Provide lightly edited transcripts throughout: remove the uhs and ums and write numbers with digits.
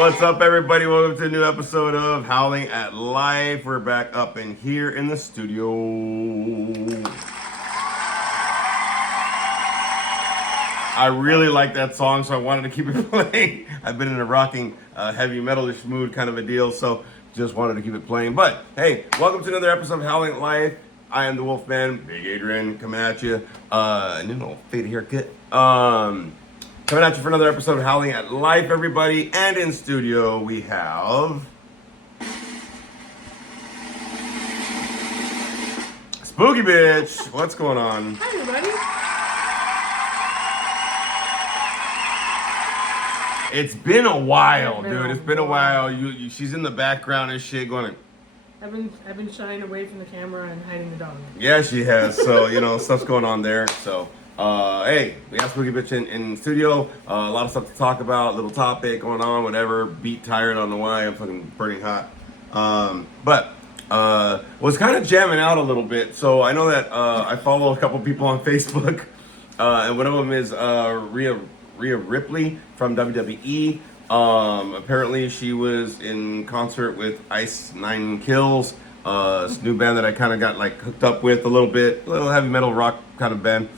What's up, everybody? Welcome to a new episode of Howling at Life. We're back up in here in the studio. I really like that song, so I wanted to keep it playing. I've been in a rocking, heavy metalish mood kind of a deal, so just wanted to keep it playing. But hey, welcome to another episode of Howling at Life. I am the Wolfman, Big Adrian, coming at you. New little faded haircut. Coming at you for another episode of Howling at Life, everybody. And in studio, we have Spooky Bitch. What's going on? Hi, everybody. It's been a while, dude. It's been a while. She's in the background and shit going. I've been shying away from the camera and hiding the dog. Yeah, she has. So, stuff's going on there. So, hey, we got Spooky Bitch in studio. A lot of stuff to talk about, little topic going on, whatever. Beat tired, I don't know why. I'm fucking burning hot. But was kind of jamming out a little bit. So I know that I follow a couple people on Facebook. And one of them is Rhea Ripley from WWE. Apparently she was in concert with Ice Nine Kills, this new band that I kind of got like hooked up with a little heavy metal rock kind of band,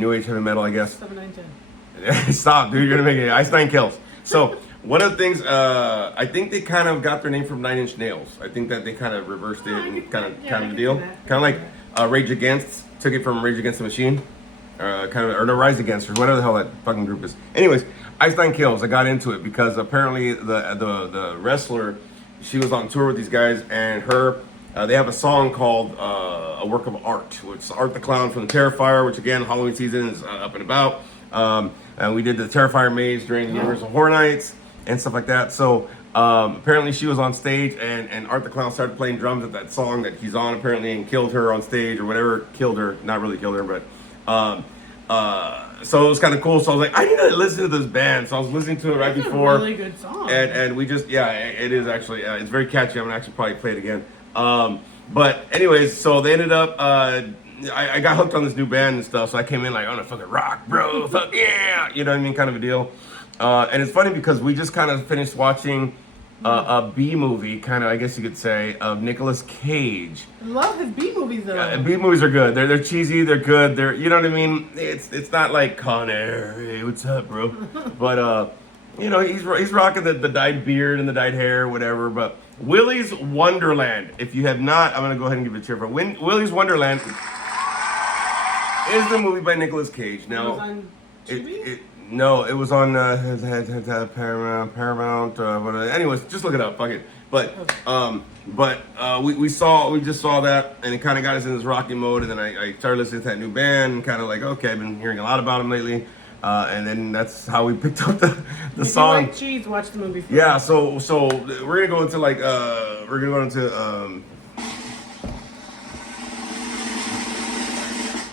new age heavy metal, I guess. 7910. Stop, dude! You're gonna make it. Ice Nine Kills. So one of the things, I think they kind of got their name from Nine Inch Nails. I think that they kind of reversed it and kind of deal, kind of like Rage Against took it from Rage Against the Machine. Or no, Rise Against, or whatever the hell that fucking group is. Anyways, Ice Nine Kills, I got into it because apparently the wrestler, she was on tour with these guys, and they have a song called A Work of Art, which is Art the Clown from the Terrifier, which again, Halloween season is up and about. And we did the Terrifier maze during Universal Horror Nights and stuff like that. So apparently she was on stage, and Art the Clown started playing drums at that song that he's on apparently, and killed her on stage or whatever. Killed her, not really killed her, but so it was kind of cool. So I was like, I need to listen to this band. So I was listening to it right before. A really good song. And we just, it is actually, it's very catchy. I'm gonna actually probably play it again. But anyways, so they ended up, I got hooked on this new band and stuff. So I came in like, I'm gonna fucking rock, bro. Fuck yeah. You know what I mean? Kind of a deal. And it's funny because we just kind of finished watching a B movie, kind of, I guess you could say, of Nicolas Cage. I love his B movies though. B movies are good. They're cheesy. They're good. They're, you know what I mean. It's not like Con Air. Hey, what's up, bro? But he's rocking the dyed beard and the dyed hair, whatever. But Willy's Wonderland. If you have not, I'm gonna go ahead and give it a cheer for Willy's Wonderland. Is the movie by Nicolas Cage. Now, It was on TV? No, it was on Paramount. Anyways, just look it up. Fuck it. But we just saw that, and it kind of got us in this rocking mode. And then I started listening to that new band, and kind of like, okay, I've been hearing a lot about them lately. And then that's how we picked up the if song. You like cheese, watch the movie. Yeah. So we're gonna go into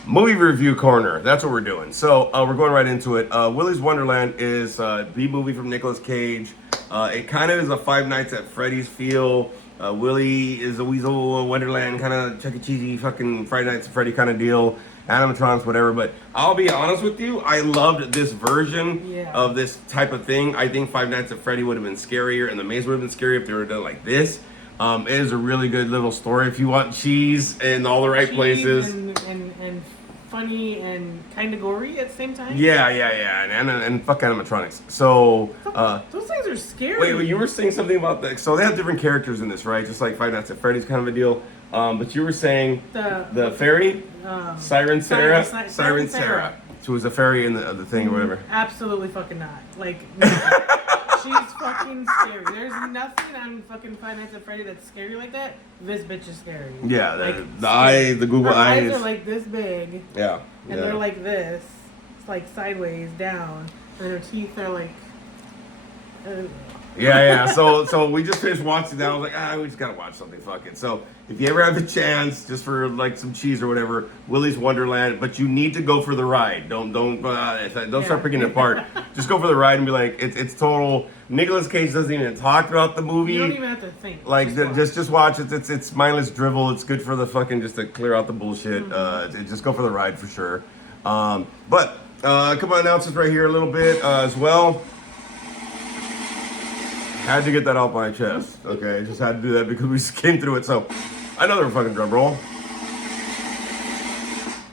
movie review corner. That's what we're doing. So we're going right into it. Willy's Wonderland is a B movie from Nicolas Cage. It kind of is a Five Nights at Freddy's feel. Willy is a weasel, Wonderland, kind of Chuck E. Cheesy, fucking Friday Nights at Freddy kind of deal. Animatronics, whatever. But I'll be honest with you, I loved this version of this type of thing. I think Five Nights at Freddy would have been scarier, and the maze would have been scarier if they were done like this. It is a really good little story if you want cheese in all the right places. And funny and kind of gory at the same time. Yeah, and fuck animatronics. So those things are scary. Wait, you were saying something about that. So they have different characters in this, right? Just like Five Nights at Freddy's kind of a deal. But you were saying the fairy, Siren Sarah. She was a fairy in the thing or whatever. Absolutely fucking not. Like. No. She's fucking scary. There's nothing on fucking Five Nights at Freddy that's scary like that. This bitch is scary. Yeah, like, the Google eyes. Her eyes are like this big. Yeah. And they're like this. It's like sideways down. And her teeth are like. Yeah. So we just finished watching that. I was like, we just gotta watch something. Fuck it. So if you ever have the chance, just for like some cheese or whatever, Willy's Wonderland. But you need to go for the ride. Don't start picking it apart. Just go for the ride and be like, it's total. Nicolas Cage doesn't even talk about the movie. You don't even have to think. Like just watch it. It's mindless drivel. It's good for the fucking just to clear out the bullshit. Just go for the ride for sure. But a couple of announcements right here a little bit as well. Had to get that off my chest. Okay, just had to do that because we just came through it. So, another fucking drum roll.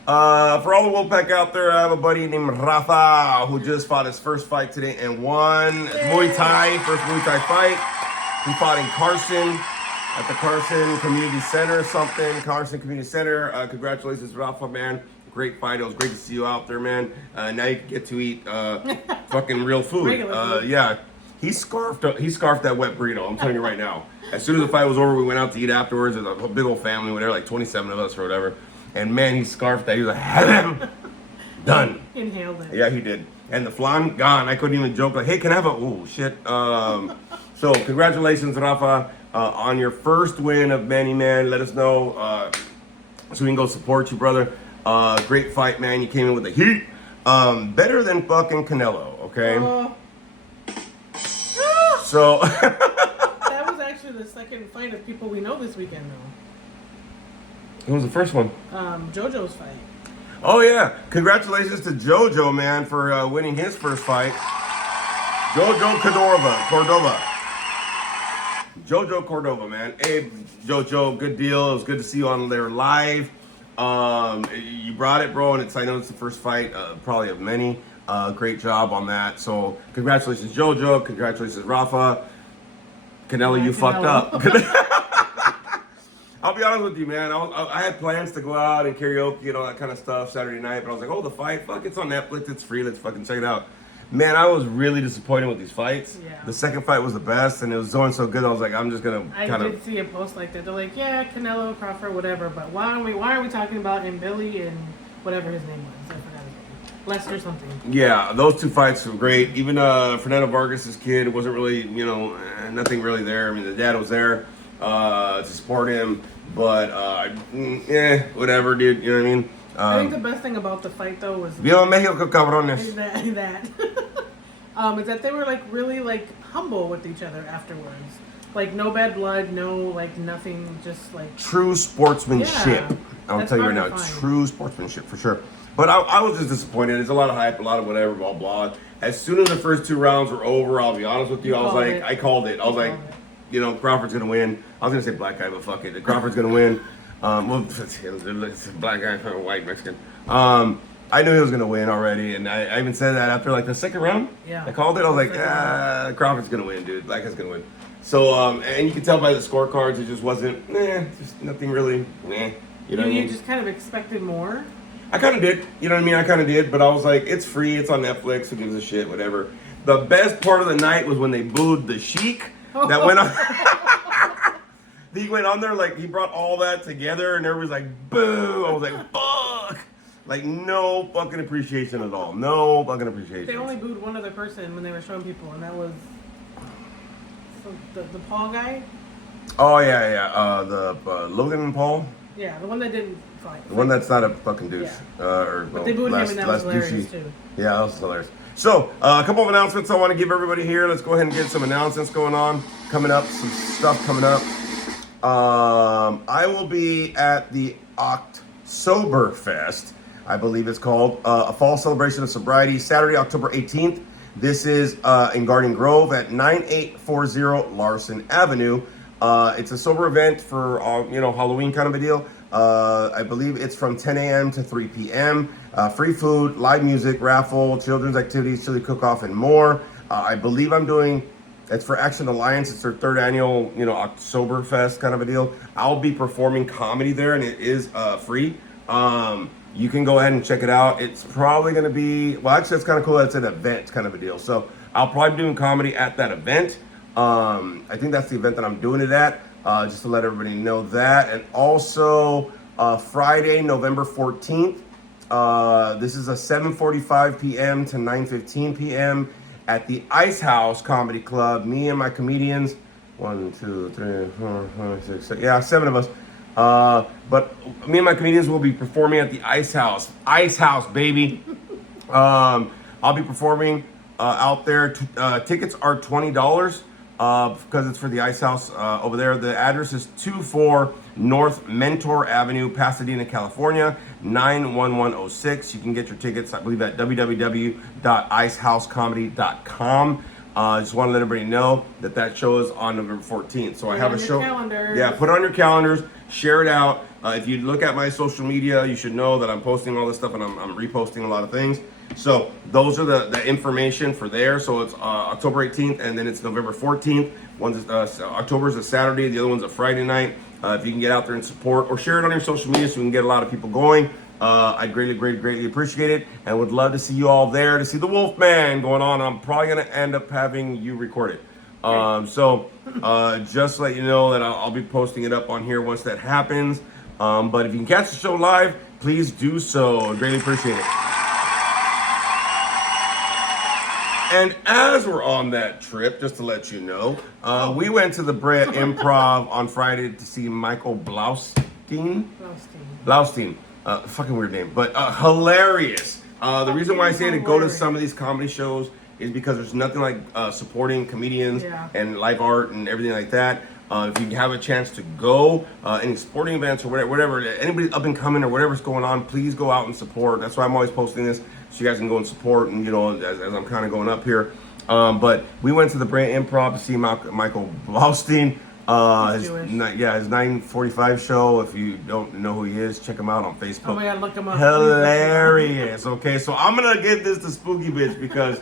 For all the Wolfpack out there, I have a buddy named Rafa who just fought his first fight today and won Muay Thai, first Muay Thai fight. He fought in Carson at the Carson Community Center or something. Carson Community Center. Congratulations, Rafa, man. Great fight. It was great to see you out there, man. Now you get to eat fucking real food. Regular food. Yeah. He scarfed that wet burrito. I'm telling you right now. As soon as the fight was over, we went out to eat afterwards. There's a big old family, whatever, like 27 of us or whatever. And man, he scarfed that. He was like, done. Inhaled it. Yeah, he did. And the flan, gone. I couldn't even joke. Like, hey, can I have a, oh, shit. So congratulations, Rafa, on your first win of Manny Man. Let us know so we can go support you, brother. Great fight, man. You came in with the heat. Better than fucking Canelo, okay? So that was actually the second fight of people we know this weekend, though. What was the first one? JoJo's fight. Oh yeah! Congratulations to JoJo, man, for winning his first fight. JoJo Cordova. JoJo Cordova, man. Hey, JoJo, good deal. It was good to see you on there live. You brought it, bro, and I know it's the first fight, probably of many. Great job on that. So congratulations, JoJo. Congratulations, Rafa. Canelo, you fucked up. I'll be honest with you, man. I had plans to go out and karaoke and all that kind of stuff Saturday night, but I was like, oh, the fight, fuck, it's on Netflix, it's free, let's fucking check it out. Man, I was really disappointed with these fights. Yeah. The second fight was the best, and it was going so good. I was like, I'm just gonna kind of. I did see a post like that. They're like, yeah, Canelo, Crawford, whatever, but why are we talking about Billy and whatever his name was? I forgot his name. Lester something. Yeah, those two fights were great. Even Fernando Vargas' kid wasn't really, nothing really there. I mean, the dad was there to support him, but whatever, dude. You know what I mean? I think the best thing about the fight though was Viva Mexico, cabrones. is that they were like really like humble with each other afterwards. Like no bad blood, no like nothing, just like True sportsmanship. Yeah, I'll that's tell you right hard now, to find. true sportsmanship for sure. But I was just disappointed. There's a lot of hype, a lot of whatever, blah blah. As soon as the first two rounds were over, I'll be honest with you, I was like, I called it. I was like, Crawford's gonna win. I was gonna say black guy, but fuck it, Crawford's gonna win. Well, it's a black guy, white Mexican. I knew he was gonna win already, and I even said that after like the second round. Yeah. I called it. I was like, Crawford's gonna win, dude. Black guy's gonna win. So, and you can tell by the scorecards, it just wasn't, just nothing really, You know what I mean? You just kind of expected more. I kind of did. You know what I mean? I kind of did, but I was like, it's free. It's on Netflix. Who gives a shit? Whatever. The best part of the night was when they booed the Sheik. That went on. He went on there like he brought all that together, and everybody's like, boo. I was like, fuck. Like no fucking appreciation at all. No fucking appreciation. They only booed one other person when they were showing people, and that was the Paul guy. Oh yeah. The Logan Paul. Yeah, the one that didn't fight. The one that's not a fucking douche. Yeah. But they booed him, and that was hilarious too. Yeah, that was hilarious. So, a couple of announcements I want to give everybody here. Let's go ahead and get some announcements going on. Coming up, some stuff coming up. I will be at the Octoberfest, I believe it's called, a fall celebration of sobriety, Saturday, October 18th. This is in Garden Grove at 9840 Larson Avenue. It's a sober event for, Halloween kind of a deal. I believe it's from 10 a.m. to 3 p.m. Free food, live music, raffle, children's activities, chili cook-off, and more. I believe I'm doing, it's for Action Alliance. It's their third annual, Oktoberfest kind of a deal. I'll be performing comedy there, and it is free. You can go ahead and check it out. It's probably going to be, well, actually, it's kind of cool. It's an event kind of a deal. So I'll probably be doing comedy at that event. I think that's the event that I'm doing it at, just to let everybody know that. And also, Friday, November 14th, this is a 7:45 p.m. to 9:15 p.m. at the Ice House Comedy Club. Me and my comedians, 1, 2, 3, 4, 5, 6, 7, yeah, 7 of us. But me and my comedians will be performing at the Ice House. Ice House, baby. I'll be performing out there. Tickets are $20 because it's for the Ice House over there. The address is 24 North Mentor Avenue, Pasadena, California, 91106. You can get your tickets, I believe, at www.icehousecomedy.com. Just want to let everybody know that show is on November 14th. So I have a show. Calendars. Yeah, put it on your calendars. Share it out. If you look at my social media, you should know that I'm posting all this stuff and I'm reposting a lot of things. So those are the information for there. So it's October 18th and then it's November 14th. One's October's a Saturday, the other one's a Friday night. If you can get out there and support or share it on your social media so we can get a lot of people going. I greatly appreciate it and would love to see you all there to see the Wolfman going on. I'm probably going to end up having you record it. Just to let you know that I'll be posting it up on here once that happens. But if you can catch the show live, please do so. I greatly appreciate it. And as we're on that trip, just to let you know, we went to the Brea Improv on Friday to see Michael Blaustein. Fucking weird name, but hilarious. The reason why I say to go to some of these comedy shows is because there's nothing like supporting comedians and live art and everything like that. If you have a chance to go, any sporting events or whatever, anybody up and coming or whatever's going on, please go out and support. That's why I'm always posting this, so you guys can go and support, and as I'm kind of going up here. But we went to the Brea Improv to see Michael Blaustein. His 9:45 show. If you don't know who he is, check him out on Facebook. Oh my God, look him up. Hilarious. Okay, so I'm gonna give this to Spooky Bitch because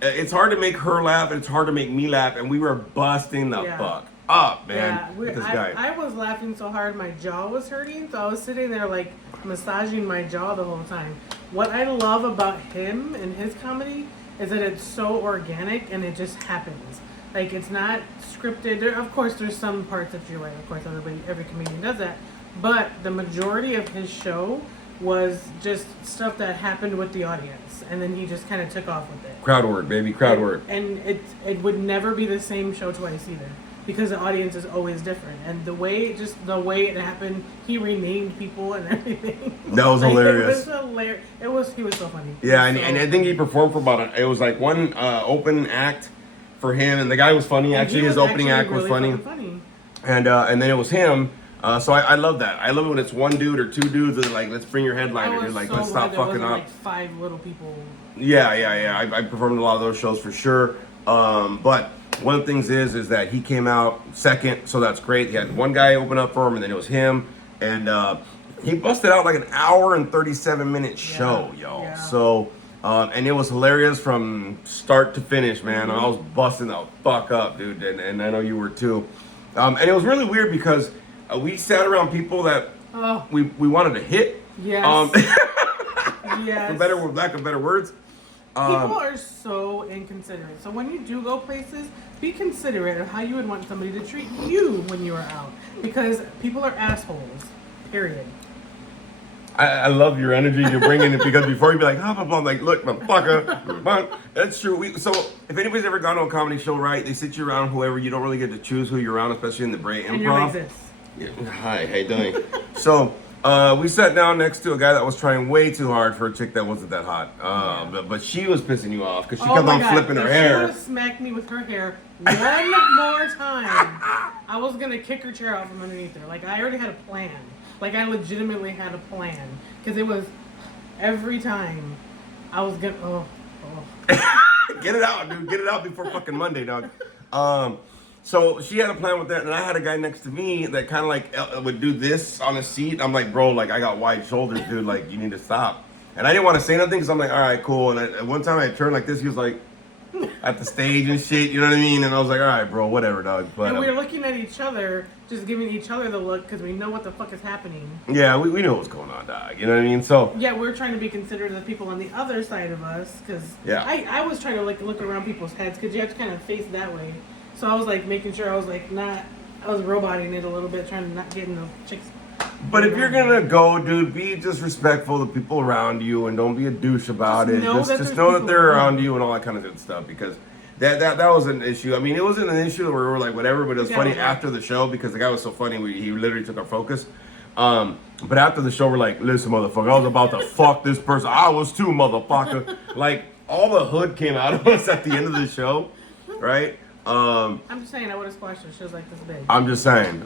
it's hard to make her laugh and it's hard to make me laugh, and we were busting the fuck up, man. With this guy. I was laughing so hard my jaw was hurting, so I was sitting there like massaging my jaw the whole time. What I love about him and his comedy is that it's so organic and it just happens. Like, it's not scripted. Of course, there's some parts that you're right. Of course, every comedian does that. But the majority of his show was just stuff that happened with the audience. And then he just kind of took off with it. Crowd work, baby. Crowd work. And it would never be the same show twice either. Because the audience is always different. And the way it happened, he renamed people and everything. That was hilarious. It was hilarious. He was so funny. Yeah, and I think he performed for it was like one open act for him, and the guy was funny. Actually, his opening act was really funny. And then it was him. So I love that. I love it when it's one dude or two dudes that are like, let's bring your headliner. You're like, let's stop fucking up. Like 5 little people. Yeah. I performed in a lot of those shows for sure. But one of the things is that he came out second, so that's great. He had one guy open up for him, and then it was him. And he busted out like an hour and 37-minute show, y'all. Yeah. So. And it was hilarious from start to finish, man. I was busting the fuck up, dude, and I know you were too. And it was really weird because we sat around people that we wanted to hit. Yes. Yes. For lack of better words. People are so inconsiderate. So when you do go places, be considerate of how you would want somebody to treat you when you are out, because people are assholes. Period. I love your energy you're bringing it, because before you'd be like, I'm like, look, motherfucker. That's true. So if anybody's ever gone to a comedy show, right, they sit you around whoever, you don't really get to choose who you're around, especially in the Brea Improv. And you're like this. Yeah. Hi, how you doing? So we sat down next to a guy that was trying way too hard for a chick that wasn't that hot. But she was pissing you off because she kept on flipping her hair. She would have smacked me with her hair one more time, I was going to kick her chair out from underneath her. Like, I already had a plan. Like, I legitimately had a plan. Because it was every time I was going to... Get it out, dude. Get it out before fucking Monday, dog. So she had a plan with that, and I had a guy next to me that kind of like would do this on a seat. I'm like, bro, like, I got wide shoulders, dude. Like, you need to stop. And I didn't want to say nothing because I'm like, all right, cool. And one time I turned like this, he was like, at the stage and shit, you know what I mean? And I was like, all right, bro, whatever, dog. But, and we were looking at each other, just giving each other the look because we know what the fuck is happening. Yeah, we know what's going on, dog. You know what I mean? So yeah, we're trying to be considerate of the people on the other side of us because I was trying to like look around people's heads because you have to kind of face that way. So I was like making sure I was like I was roboting it a little bit, trying to not get in the chicks. But if you're gonna go, dude, be just respectful of the people around you and don't be a douche about it. Just know that they're around you and all that kind of good stuff, because that was an issue. I mean, it wasn't an issue where we were like whatever, but it was funny after the show because the guy was so funny. He literally took our focus. But after the show, we're like, listen, motherfucker, I was about to fuck this person. I was too, motherfucker. Like, all the hood came out of us at the end of the show, right? I'm just saying, I would have squashed her. She was like this big. I'm just saying.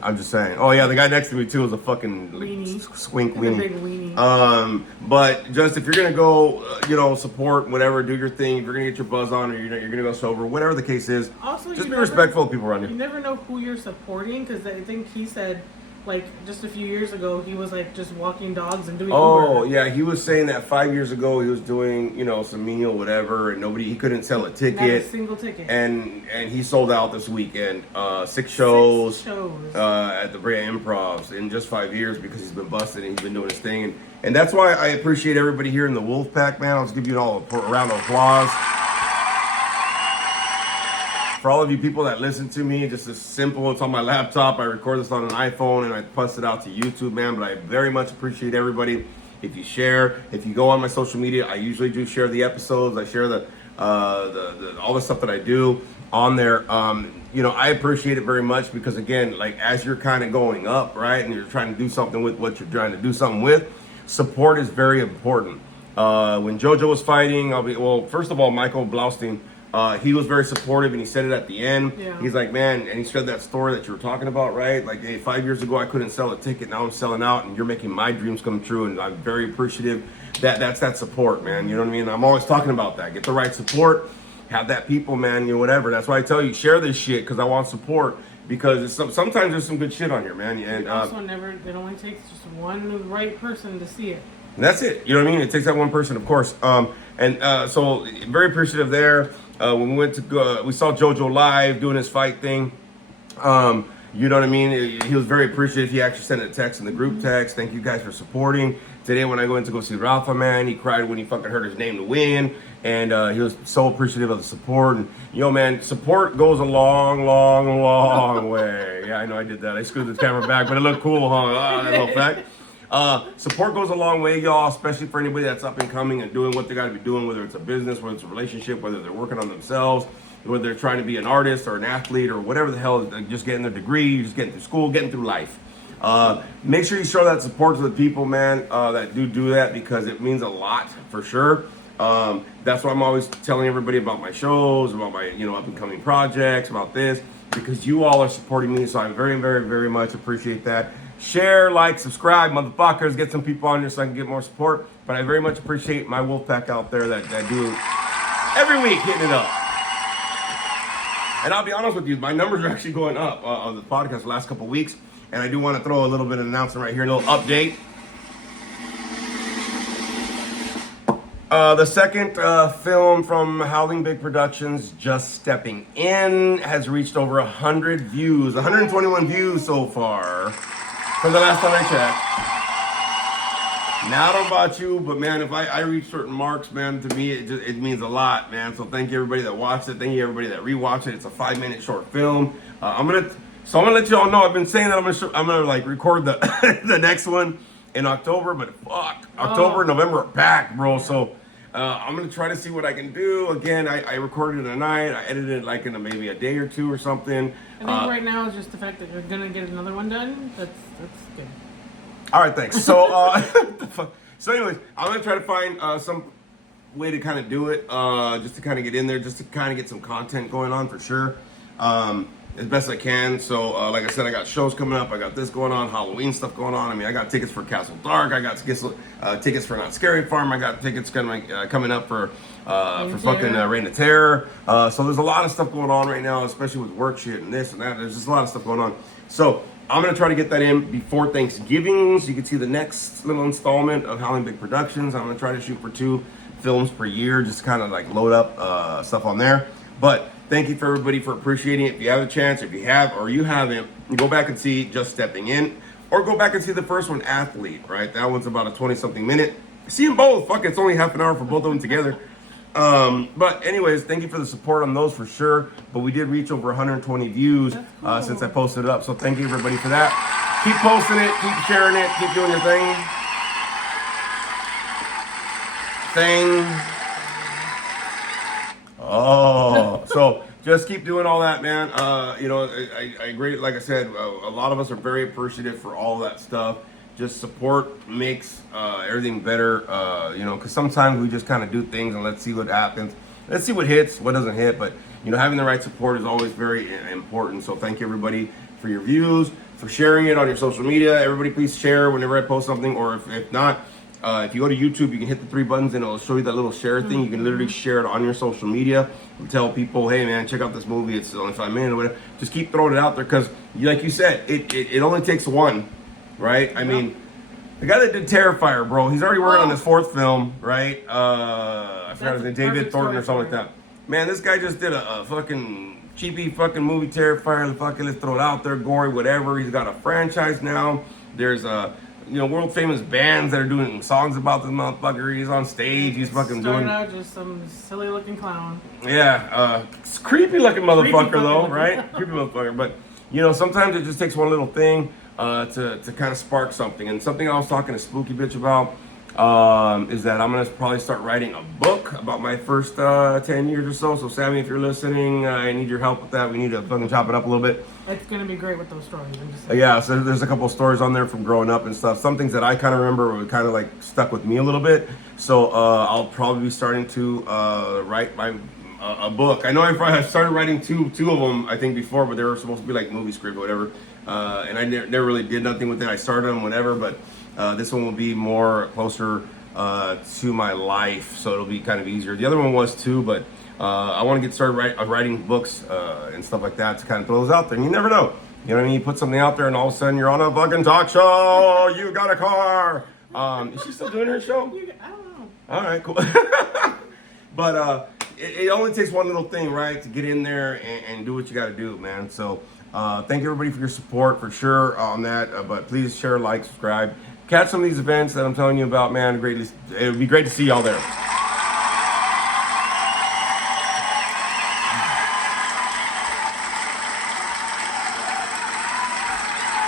Oh yeah, the guy next to me too is a fucking Weenie. squink He's a weenie. big weenie. But just if you're gonna go, support whatever, do your thing. If you're gonna get your buzz on, or you're gonna go sober, whatever the case is, Also, just you be never- respectful of people around You you. never know who you're supporting, because I think he said, like, just a few years ago, he was like just walking dogs and doing Oh Uber. yeah, he was saying that 5 years ago he was doing some menial whatever, and he couldn't sell a Not a ticket, single ticket. and he sold out this weekend. 6 shows. 6 shows. At the Brea Improvs in just 5 years, because he's been busted and he's been doing his thing, and that's why I appreciate everybody here in the Wolf Pack, man. I'll just give you all a round of applause for all of you people that listen to me. Just as simple, it's on my laptop. I record this on an iPhone and I post it out to YouTube, man. But I very much appreciate everybody. If you share, if you go on my social media, I usually do share the episodes. I share the all the stuff that I do on there. I appreciate it very much, because again, like, as you're kind of going up, right, and you're trying to do something with what you're trying to do something with, support is very important. When JoJo was fighting, first of all, Michael Blaustein, he was very supportive, and he said it at the end. Yeah. He's like, man, and he said that story that you were talking about, right? Like, hey, 5 years ago I couldn't sell a ticket, now I'm selling out, and you're making my dreams come true, and I'm very appreciative. That's that support, man. You know what I mean? I'm always talking about that. Get the right support, have that people, man. Whatever. That's why I tell you, share this shit, because I want support. Because sometimes there's some good shit on here, man. And also, it only takes just one right person to see it. that's it. You know what I mean? It takes that one person, of course. So very appreciative there. When we went to we saw JoJo live doing his fight thing. You know what I mean? He was very appreciative. He actually sent a text in the group text. Thank you guys for supporting. Today when I went to go see Rafa, man, he cried when he fucking heard his name to win. And he was so appreciative of the support. And, man, support goes a long, long, long way. Yeah, I know I did that. I screwed the camera back, but it looked cool, huh? That little fact. Support goes a long way, y'all, especially for anybody that's up and coming and doing what they got to be doing, whether it's a business, whether it's a relationship, whether they're working on themselves, whether they're trying to be an artist or an athlete or whatever the hell, just getting their degree, just getting through school, getting through life. Make sure you show that support to the people, man, that do that, because it means a lot for sure. That's why I'm always telling everybody about my shows, about my up and coming projects, about this, because you all are supporting me. So I very, very, very much appreciate that. Share, like, subscribe, motherfuckers. Get some people on here so I can get more support. But I very much appreciate my wolf pack out there that do every week hitting it up. And I'll be honest with you, my numbers are actually going up on the podcast the last couple weeks. And I do want to throw a little bit of an announcement right here, a little update. The second film from Howling Big Productions, Just Stepping In, has reached over 100 views, 121 views so far from the last time I checked. Now, I don't know about you, but man, if I reach certain marks, man, to me it means a lot, man. So thank you everybody that watched it. Thank you everybody that rewatched it. It's a 5-minute short film. I'm gonna let you all know. I've been saying that I'm gonna like record the the next one in October, but fuck, October, November are back, bro. So I'm gonna try to see what I can do. Again, I recorded it at night. I edited it like in maybe a day or two or something. I think right now is just the fact that you're gonna get another one done. That's good. All right, thanks. So so anyways, I'm gonna try to find some way to kind of do it, just to kind of get in there, just to kind of get some content going on for sure. As best I can. So, like I said, I got shows coming up. I got this going on, Halloween stuff going on. I mean, I got tickets for Castle Dark. I got tickets for Not Scary Farm. I got tickets coming up for fucking Reign of Terror. So there's a lot of stuff going on right now, especially with work shit and this and that. There's just a lot of stuff going on. So I'm gonna try to get that in before Thanksgiving, so you can see the next little installment of Howling Big Productions. I'm gonna try to shoot for 2 films per year, just kind of like load up stuff on there. But thank you for everybody for appreciating it. If you have a chance, if you have or you haven't, go back and see Just Stepping In, or go back and see the first one, Athlete, right? That one's about a 20-something minute. See them both. Fuck, it's only half an hour for both of them together. But anyways, thank you for the support on those for sure. But we did reach over 120 views since I posted it up. So thank you everybody for that. Keep posting it, keep sharing it, keep doing your thing. Oh, so just keep doing all that, man. I agree. Like I said, a lot of us are very appreciative for all that stuff. Just support makes everything better, because sometimes we just kind of do things and let's see what happens. Let's see what hits, what doesn't hit. But, you know, having the right support is always very important. So thank you everybody for your views, for sharing it on your social media. Everybody please share whenever I post something, or if not, if you go to YouTube, you can hit the 3 buttons and it'll show you that little share thing. You can literally share it on your social media and tell people, hey man, check out this movie. It's only 5 minutes or whatever. Just keep throwing it out there because, like you said, it only takes one, right? I mean, the guy that did Terrifier, bro, he's already working on his 4th film, right? I forgot his name, David Thornton or something like that. Man, this guy just did a fucking cheapy fucking movie, Terrifier. Fucking let's throw it out there, gory, whatever. He's got a franchise now. There's world famous bands that are doing songs about this motherfucker. He's on stage. He's fucking doing. Started out just some silly looking clown. Yeah, it's creepy looking motherfucker though, looking. right? Creepy motherfucker. But you know, sometimes it just takes one little thing to kind of spark something. And something I was talking to Spooky Bitch about is that I'm gonna probably start writing a book about my first 10 years or so. So Sammy, if you're listening, I need your help with that. We need to fucking chop it up a little bit. It's gonna be great with those stories. I'm just saying. Yeah, so there's a couple of stories on there from growing up and stuff. Some things that I kind of remember were kind of like stuck with me a little bit. So I'll probably be starting to write a book. I know I started writing two of them, I think, before, but they were supposed to be like movie script or whatever. And I never really did nothing with it. I started them, whatever, but this one will be more closer to my life, so it'll be kind of easier. The other one was too, but I want to get started writing books and stuff like that to kind of throw those out there. And you never know. You know what I mean? You put something out there and all of a sudden you're on a fucking talk show. You got a car. Is she still doing her show? I don't know. All right, cool. But it only takes one little thing, right, to get in there and do what you got to do, man. So thank everybody for your support for sure on that. But please share, like, subscribe. Catch some of these events that I'm telling you about, man. It would be great to see y'all there.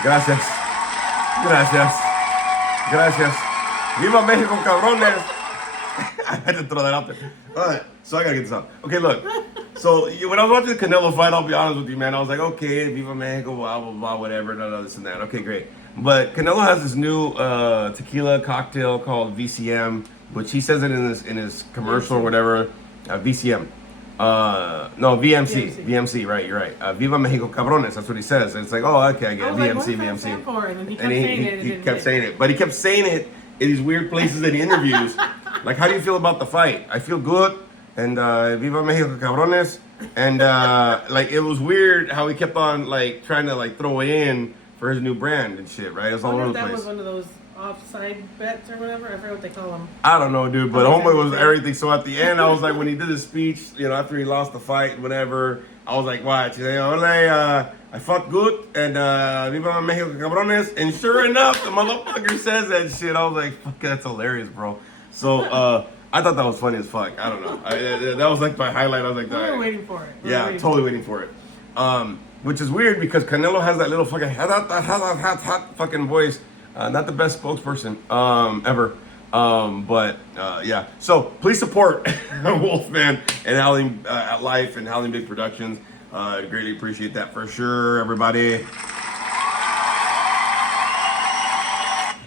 Gracias. Gracias. Gracias. Viva Mexico, cabrones. I had to throw that out there. All right, so I gotta get this out. Okay, look. So when I was watching the Canelo fight, I'll be honest with you, man. I was like, okay, Viva Mexico, blah, blah, blah, whatever, this and that. Okay, great. But Canelo has this new tequila cocktail called VCM, which he says it in his commercial or whatever. VCM. No, VMC, right, you're right. Viva Mexico, cabrones, that's what he says. And it's like, oh, okay, I get it. VMC, VMC. And then he kept saying it. But he kept saying it in these weird places in the interviews. Like, how do you feel about the fight? I feel good. And Viva Mexico, cabrones. And like, it was weird how he kept on like trying to like throw it in for his new brand and shit, right? It was all over the place. That was one of those offside bets or whatever. I forget what they call them. I don't know, dude, but homeboy was everything. So at the end, I was like, when he did his speech, you know, after he lost the fight, whatever, I was like, watch. He's like, ole, I fought good, and Viva Mexico, cabrones. And sure enough, the motherfucker says that shit. I was like, fuck, that's hilarious, bro. So, I thought that was funny as fuck. I don't know. That was like my highlight. I was like, we were waiting for it. Yeah, totally waiting for it. Which is weird because Canelo has that little fucking hot fucking voice. Not the best spokesperson ever. But yeah. So please support Wolfman and Howling Life and Howling Big Productions. Greatly appreciate that for sure, everybody.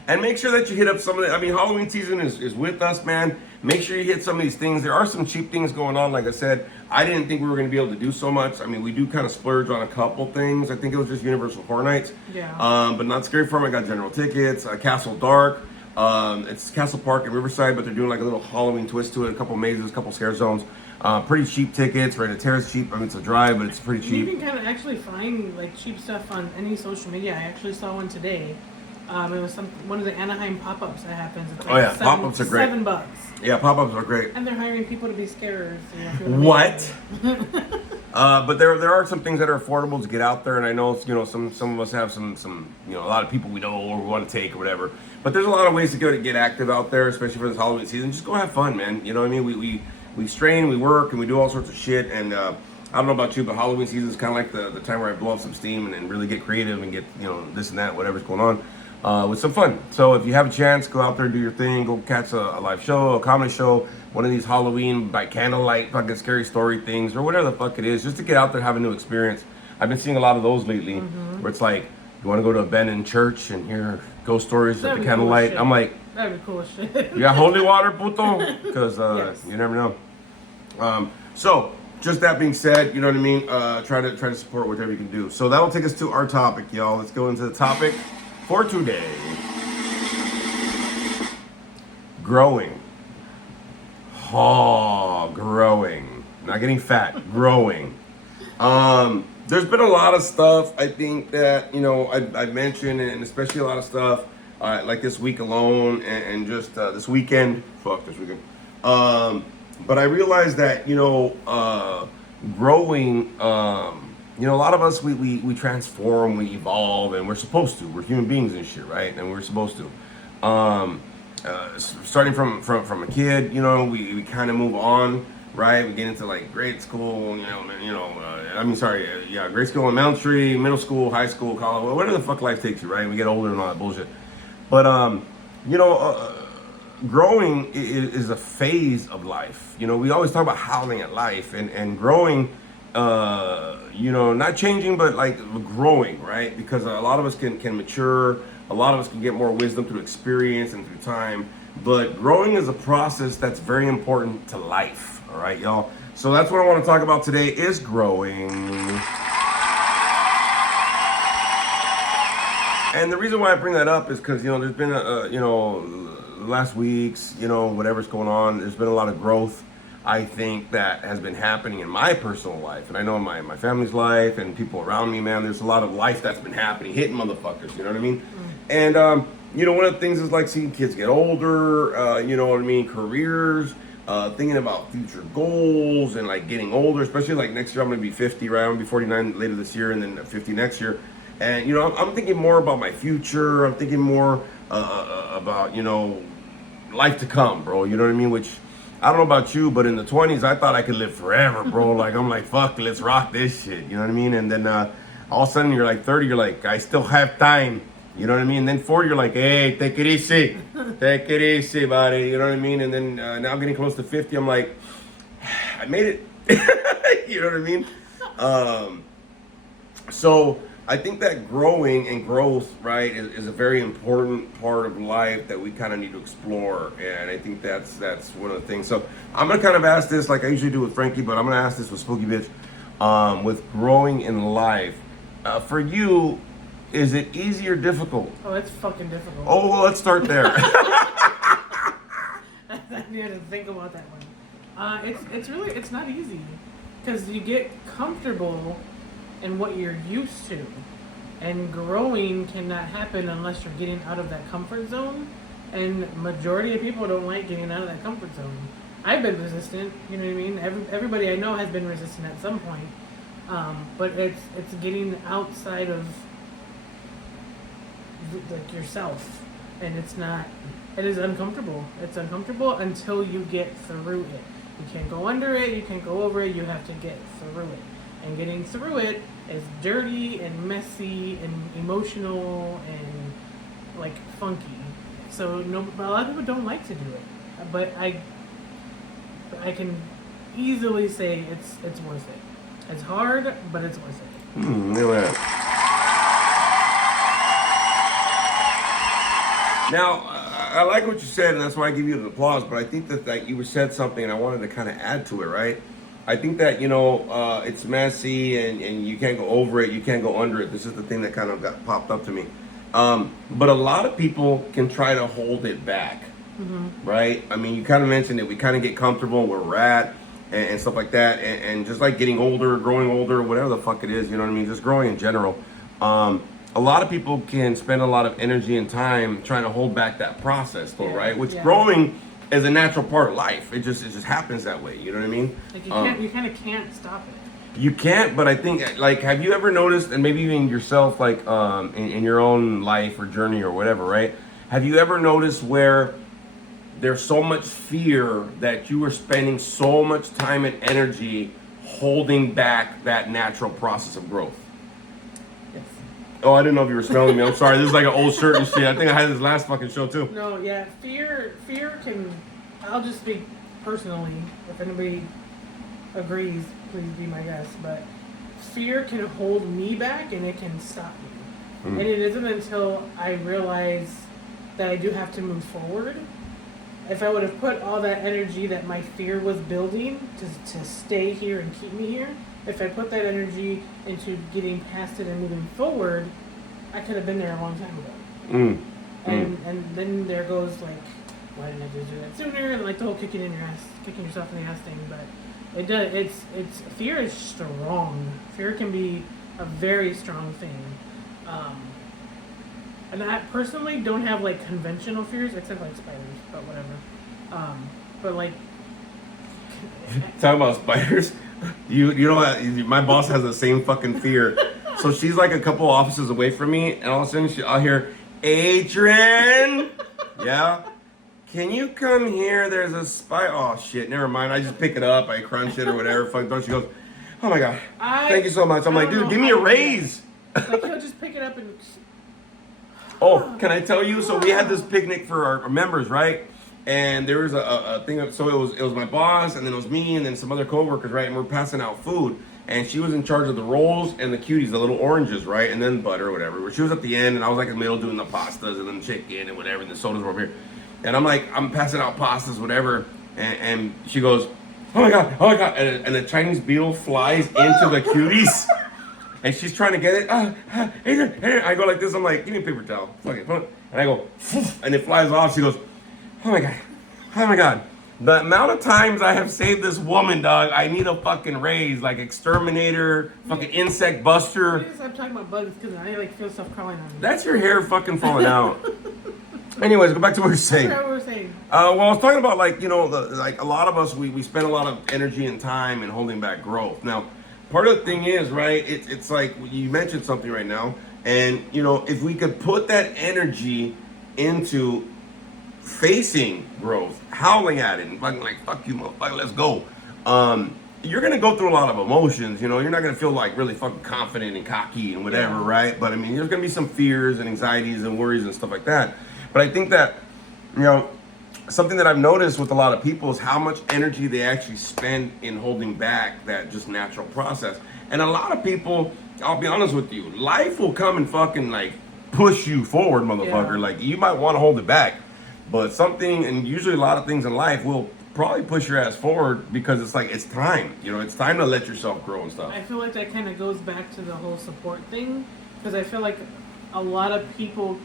And make sure that you hit up some of the, I mean, Halloween season is with us, man. Make sure you hit some of these things. There are some cheap things going on. Like I said, I didn't think we were going to be able to do so much. I mean, we do kind of splurge on a couple things. I think it was just Universal Horror Nights. Yeah. But Not Scary Farm, I got general tickets. Castle Dark. It's Castle Park in Riverside, but they're doing like a little Halloween twist to it. A couple mazes, a couple scare zones. Pretty cheap tickets. Right, a Terrace cheap. I mean, it's a drive, but it's pretty cheap. You can kind of actually find like cheap stuff on any social media. I actually saw one today. It was one of the Anaheim pop-ups that happens. It's like pop-ups are great. $7. Yeah, pop-ups are great. And they're hiring people to be scarers. What? But there are some things that are affordable to get out there, and I know some of us have some a lot of people we know or we want to take or whatever. But there's a lot of ways to get active out there, especially for this Halloween season. Just go have fun, man. You know what I mean? We strain, we work, and we do all sorts of shit. And I don't know about you, but Halloween season is kind of like the time where I blow off some steam and really get creative and get this and that, whatever's going on. With some fun. So if you have a chance, go out there and do your thing. Go catch a live show, a comedy show, one of these Halloween by candlelight fucking scary story things or whatever the fuck it is, just to get out there and have a new experience. I've been seeing a lot of those lately where it's like, you want to go to a abandoned church and hear ghost stories at the candlelight. Cool. I'm like, that'd be cool as shit. you got holy water, puto? Because yes. you never know. So just that being said, you know what I mean? Try to support whatever you can do. So that'll take us to our topic, y'all. Let's go into the topic for today. Growing. Oh, growing. Not getting fat, growing. There's been a lot of stuff, I think, that, you know, I mentioned, and especially a lot of stuff, like this week alone, and just this weekend. Fuck this weekend. But I realized that, you know, growing, you know, a lot of us, we transform, we evolve, and we're supposed to. We're human beings and shit, right? And we're supposed to. Starting from a kid, you know, we kind of move on, right? We get into like grade school, grade school, elementary, middle school, high school, college, whatever the fuck life takes you, right? We get older and all that bullshit. But growing is a phase of life. You know, we always talk about howling at life and growing. Not changing, but like growing, right? Because a lot of us can mature. A lot of us can get more wisdom through experience and through time. But growing is a process that's very important to life. All right, y'all. So that's what I want to talk about today is growing. And the reason why I bring that up is because, you know, there's been last weeks, you know, whatever's going on, there's been a lot of growth, I think, that has been happening in my personal life. And I know in my family's life and people around me, man, there's a lot of life that's been happening, hitting motherfuckers, you know what I mean? And, one of the things is like seeing kids get older, careers, thinking about future goals and like getting older, especially like next year I'm going to be 50, right? I'm going to be 49 later this year and then 50 next year. And, you know, I'm thinking more about my future. I'm thinking more about, you know, life to come, bro. You know what I mean? Which, I don't know about you, but in the 20s, I thought I could live forever, bro. Like, I'm like, fuck, let's rock this shit. You know what I mean? And then all of a sudden, you're like 30, you're like, I still have time. You know what I mean? And then 40, you're like, hey, take it easy. Take it easy, buddy. You know what I mean? And then now getting close to 50, I'm like, I made it. You know what I mean? So I think that growing and growth, right, is a very important part of life that we kind of need to explore. And I think that's one of the things. So I'm going to kind of ask this like I usually do with Frankie, but I'm going to ask this with Spooky Bitch. With growing in life, for you, is it easy or difficult? Oh, it's fucking difficult. Oh, well, let's start there. I need to think about that one. It's not easy because you get comfortable in what you're used to, and growing cannot happen unless you're getting out of that comfort zone. And majority of people don't like getting out of that comfort zone. I've been resistant, you know what I mean? Everybody I know has been resistant at some point, but it's getting outside of like yourself, and it is uncomfortable. It's uncomfortable until you get through it. You can't go under it, you can't go over it, you have to get through it. And getting through it is dirty and messy and emotional and like funky. So a lot of people don't like to do it, but I can easily say it's worth it. It's hard, but it's worth it. Now, I like what you said, and that's why I give you an applause, but I think that you said something, and I wanted to kind of add to it, right? I think that, it's messy, and you can't go over it, you can't go under it. This is the thing that kind of got popped up to me. But a lot of people can try to hold it back, right? I mean, you kind of mentioned it. We kind of get comfortable where we're at and stuff like that, and just like getting older, growing older, whatever the fuck it is, you know what I mean? Just growing in general. A lot of people can spend a lot of energy and time trying to hold back that process, though, right? Which growing is a natural part of life. It just happens that way. You know what I mean? Like you kind of can't stop it. You can't, but I think, like, have you ever noticed, and maybe even yourself, like, in your own life or journey or whatever, right? Have you ever noticed where there's so much fear that you are spending so much time and energy holding back that natural process of growth? Oh, I didn't know if you were smelling me. I'm sorry. This is like an old shirt and shit. I think I had this last fucking show too. No, yeah. Fear can... I'll just speak personally. If anybody agrees, please be my guest. But fear can hold me back and it can stop me. And it isn't until I realize that I do have to move forward if I would have put all that energy that my fear was building to stay here and keep me here, if I put that energy into getting past it and moving forward, I could have been there a long time ago. And then there goes like, why didn't I just do that sooner? And like the whole kicking yourself in the ass thing. But it does. It's fear is strong. Fear can be a very strong thing. And I personally don't have like conventional fears except like spiders, but whatever. But like talking about spiders, you know what? My boss has the same fucking fear. So she's like a couple offices away from me, and all of a sudden I'll hear, Adrian, yeah, can you come here? There's a spider. Oh shit, never mind. I just pick it up, I crunch it or whatever. Fuck, don't she goes, oh my god, thank you so much. I'm like, dude, give me a raise. Like he'll just pick it up and. Oh, can I tell you? So we had this picnic for our members, right? And there was a thing. So it was my boss, and then it was me, and then some other coworkers, right? And we're passing out food. And she was in charge of the rolls and the cuties, the little oranges, right? And then butter or whatever. She was at the end, and I was like in the middle doing the pastas and then chicken and whatever, and the sodas were over here. And I'm passing out pastas, whatever. And she goes, oh my God. And the Chinese beetle flies into the cuties. And she's trying to get it. Adrian. I go like this. I'm like, give me a paper towel. Fuck it. And I go, and it flies off. She goes, oh my God. The amount of times I have saved this woman, dog, I need a fucking raise. Like exterminator, fucking insect buster. I'm talking about bugs because I like feel stuff crawling on me. That's your hair fucking falling out. Anyways, go back to what you're saying. That's what we were saying. Well, I was talking about like, you know, like a lot of us, we spend a lot of energy and time in holding back growth. Now, part of the thing is, right, it's like you mentioned something right now. And, you know, if we could put that energy into facing growth, howling at it, and fucking like, fuck you, motherfucker, let's go. You're gonna go through a lot of emotions, you know, you're not gonna feel like really fucking confident and cocky and whatever, right? But I mean, there's gonna be some fears and anxieties and worries and stuff like that. But I think that, you know, something that I've noticed with a lot of people is how much energy they actually spend in holding back that just natural process. And a lot of people, I'll be honest with you, life will come and fucking like push you forward, motherfucker. Yeah. Like you might want to hold it back. But something, and usually a lot of things in life will probably push your ass forward because it's like, it's time. You know, it's time to let yourself grow and stuff. I feel like that kind of goes back to the whole support thing because I feel like a lot of people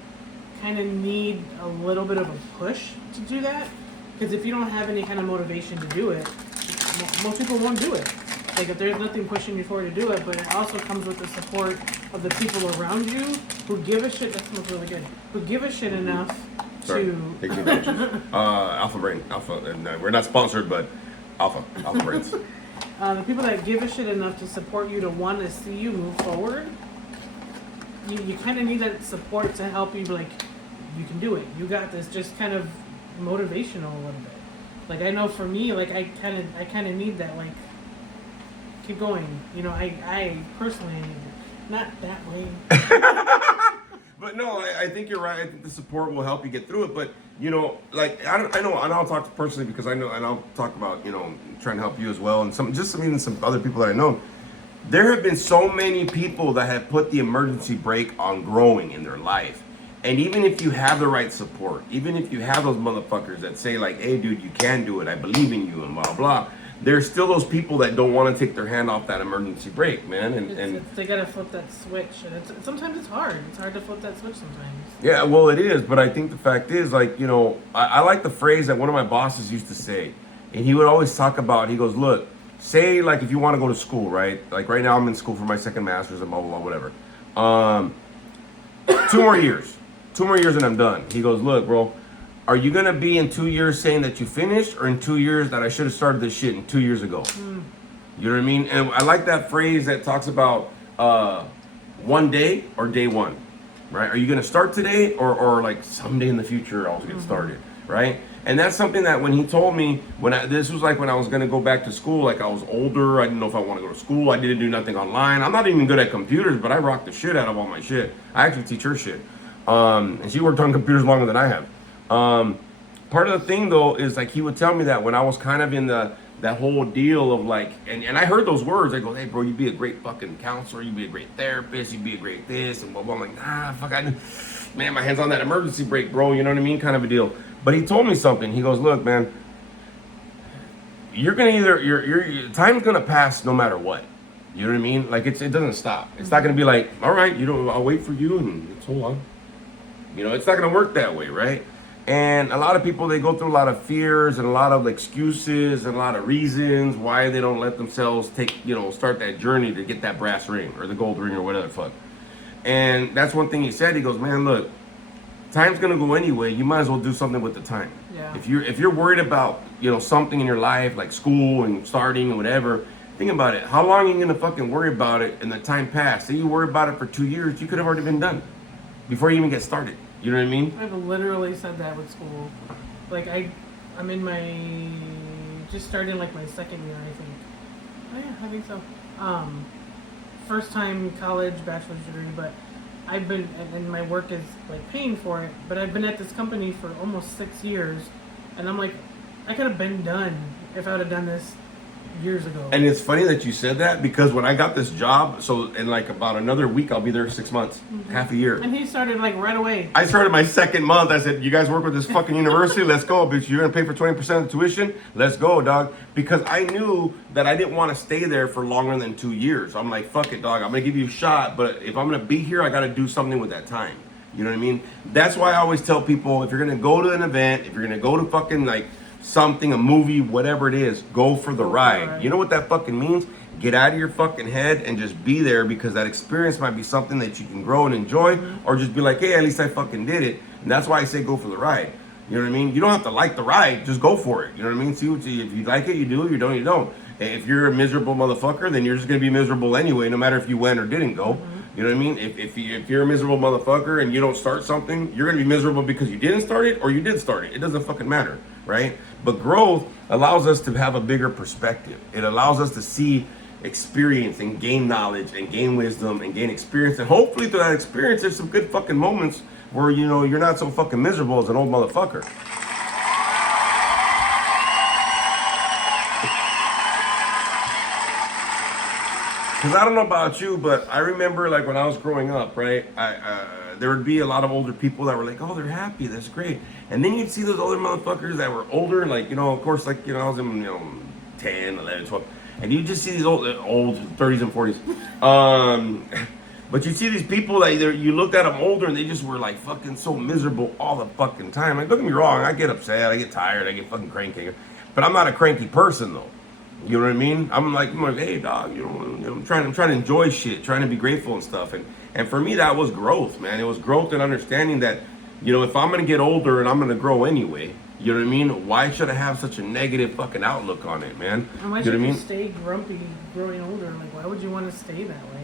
kind of need a little bit of a push to do that because if you don't have any kind of motivation to do it, most people won't do it. Like if there's nothing pushing you forward to do it, but it also comes with the support of the people around you who give a shit. That smells really good. Who give a shit enough Sorry, take me back. Alpha Brain, Alpha, and we're not sponsored, but Alpha Brains. The people that give a shit enough to support you to want to see you move forward, you kind of need that support to help you, like, you can do it. You got this, just kind of motivational a little bit. Like, I know for me, like, I kind of need that, like, keep going. You know, I personally need it. Not that way. But no, I think you're right. I think the support will help you get through it. But, you know, like, I know, and I'll talk personally because I know, and I'll talk about, you know, trying to help you as well. And even some other people that I know. There have been so many people that have put the emergency brake on growing in their life. And even if you have the right support, even if you have those motherfuckers that say like, hey dude, you can do it, I believe in you and blah, blah, there's still those people that don't want to take their hand off that emergency brake, man. And they gotta flip that switch. And sometimes it's hard. It's hard to flip that switch sometimes. Yeah, well it is, but I think the fact is, like, you know, I like the phrase that one of my bosses used to say. And he would always talk about, he goes, look, say like if you want to go to school, right? Like right now I'm in school for my second master's and blah, blah, blah, whatever. 2 more years. 2 more years and I'm done. He goes, look, bro, are you going to be in 2 years saying that you finished or in 2 years that I should have started this shit 2 years ago? You know what I mean? And I like that phrase that talks about one day or day one, right? Are you going to start today or like someday in the future I'll get started, right? And that's something that when he told me, this was like when I was going to go back to school, like I was older, I didn't know if I want to go to school, I didn't do nothing online. I'm not even good at computers, but I rock the shit out of all my shit. I actually teach her shit. And she worked on computers longer than I have. Part of the thing though is like he would tell me that when I was kind of in that whole deal of like, and I heard those words. I go, hey bro, you'd be a great fucking counselor, you'd be a great therapist, you'd be a great this and blah blah. I'm like, nah, fuck, man, my hand's on that emergency brake, bro. You know what I mean, kind of a deal. But he told me something. He goes, look, man, you're gonna either your time's gonna pass no matter what. You know what I mean? Like it doesn't stop. It's not gonna be like, all right, I'll wait for you and it's hold on. You know, it's not gonna work that way, right? And a lot of people, they go through a lot of fears and a lot of excuses and a lot of reasons why they don't let themselves start that journey to get that brass ring or the gold ring or whatever the fuck. And that's one thing he said. He goes, man, look, time's gonna go anyway. You might as well do something with the time. Yeah. If you're worried about something in your life like school and starting or whatever, think about it. How long are you gonna fucking worry about it and the time passed? Say you worry about it for 2 years, you could have already been done before you even get started. You know what I mean? I've literally said that with school. Like I'm in my just starting like my second year, I think. Oh yeah, I think so. First time college, bachelor's degree, but I've been and my work is like paying for it. But I've been at this company for almost 6 years, and I'm like, I could have been done if I would have done this years ago. And it's funny that you said that because when I got this job, so in like about another week, I'll be there 6 months, half a year. And he started like right away. I started my second month. I said, you guys work with this fucking university? Let's go, bitch. You're going to pay for 20% of the tuition? Let's go, dog. Because I knew that I didn't want to stay there for longer than 2 years. I'm like, fuck it, dog. I'm going to give you a shot. But if I'm going to be here, I got to do something with that time. You know what I mean? That's why I always tell people, if you're going to go to an event, if you're going to go to fucking like something, a movie, whatever it is, go for the ride. You know what that fucking means? Get out of your fucking head and just be there, because that experience might be something that you can grow and enjoy, or just be like, hey, at least I fucking did it. And that's why I say go for the ride. You know what I mean? You don't have to like the ride, just go for it. You know what I mean? See if you like it, you do. You don't, you don't. If you're a miserable motherfucker, then you're just gonna be miserable anyway, no matter if you went or didn't go. You know what I mean? If you're a miserable motherfucker and you don't start something, you're gonna be miserable because you didn't start it or you did start it. It doesn't fucking matter, right? But growth allows us to have a bigger perspective. It allows us to see experience and gain knowledge and gain wisdom and gain experience. And hopefully through that experience, there's some good fucking moments where, you're not so fucking miserable as an old motherfucker. Because I don't know about you, but I remember like when I was growing up, right? There would be a lot of older people that were like, oh, they're happy, that's great. And then you'd see those older motherfuckers that were older, like, of course, like, I was in, 10, 11, 12. And you just see these old 30s and 40s. But you see these people that you looked at them older and they just were like fucking so miserable all the fucking time. Like, don't get me wrong, I get upset, I get tired, I get fucking cranky. But I'm not a cranky person though. You know what I mean? I'm like, hey dog, I'm trying to enjoy shit, trying to be grateful and stuff. And for me, that was growth, man. It was growth and understanding that, if I'm gonna get older and I'm gonna grow anyway, you know what I mean? Why should I have such a negative fucking outlook on it, man? And why should you stay grumpy growing older? Like, why would you want to stay that way?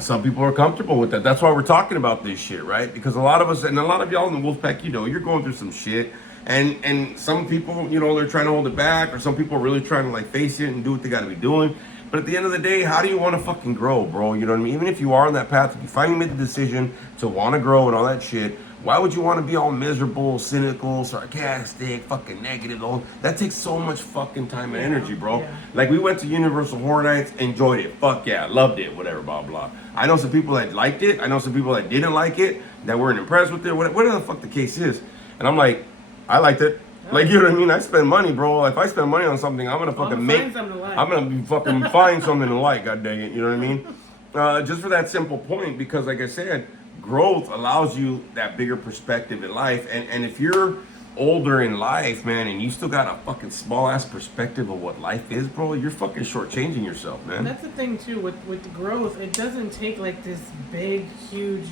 Some people are comfortable with that. That's why we're talking about this shit, right? Because a lot of us, and a lot of y'all in the Wolfpack, you're going through some shit. And some people, they're trying to hold it back, or some people are really trying to like face it and do what they got to be doing. But at the end of the day, how do you want to fucking grow, bro? You know what I mean? Even if you are on that path, if you finally made the decision to want to grow and all that shit, why would you want to be all miserable, cynical, sarcastic, fucking negative? That takes so much fucking time and energy, bro. Yeah. Like, we went to Universal Horror Nights, enjoyed it. Fuck yeah, loved it, whatever, blah, blah. I know some people that liked it. I know some people that didn't like it, that weren't impressed with it, whatever the fuck the case is. And I'm like, I liked it. Like, you know what I mean? I spend money, bro. If I spend money on something, I'm gonna fucking I'm gonna fucking find something to like. God dang it, you know what I mean? Just for that simple point, because like I said, growth allows you that bigger perspective in life. And if you're older in life, man, and you still got a fucking small ass perspective of what life is, bro, you're fucking shortchanging yourself, man. And that's the thing too with the growth. It doesn't take like this big, huge,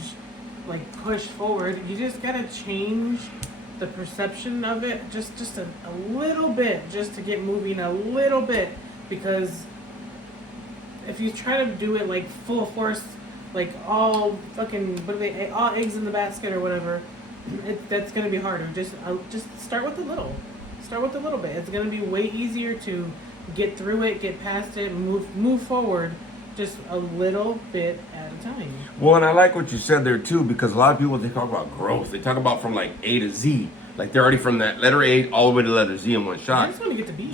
like push forward. You just gotta change the perception of it just a little bit, just to get moving a little bit. Because if you try to do it like full force, like all fucking all eggs in the basket or whatever, that's gonna be harder. Just start with a little. Start with a little bit. It's gonna be way easier to get through it, get past it, move forward. Just a little bit at a time. Well, and I like what you said there too, because a lot of people, they talk about growth. They talk about from like A to Z. Like, they're already from that letter A all the way to letter Z in one shot. I just want to get to B.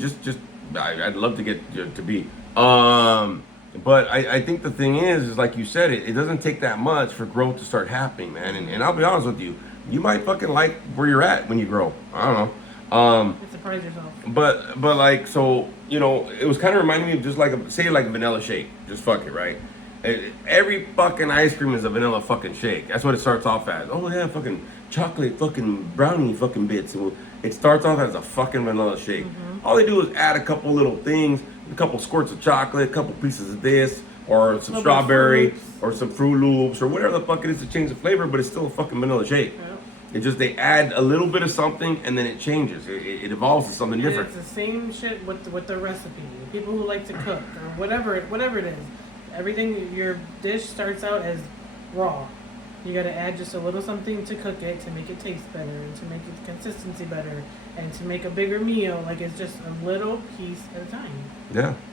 I'd love to get to B. But I think the thing is like you said, it doesn't take that much for growth to start happening, man. And I'll be honest with you, you might fucking like where you're at when you grow. I don't know. Surprise yourself. But like, so you know, it was kind of reminding me of just like say like a vanilla shake. Just fuck it, right? Every fucking ice cream is a vanilla fucking shake. That's what it starts off as. Oh yeah, fucking chocolate, fucking brownie, fucking bits. It starts off as a fucking vanilla shake. All they do is add a couple little things, a couple squirts of chocolate, a couple pieces of this, or some strawberry, or some Fruit Loops, or whatever the fuck it is to change the flavor. But it's still a fucking vanilla shake. Yep. It just they add a little bit of something and then it changes. It evolves to something And different. it's the same shit with the recipe. People who like to cook or whatever it is, everything your dish starts out as raw. You got to add just a little something to cook it to make it taste better and to make its consistency better and to make a bigger meal. Like it's just a little piece at a time.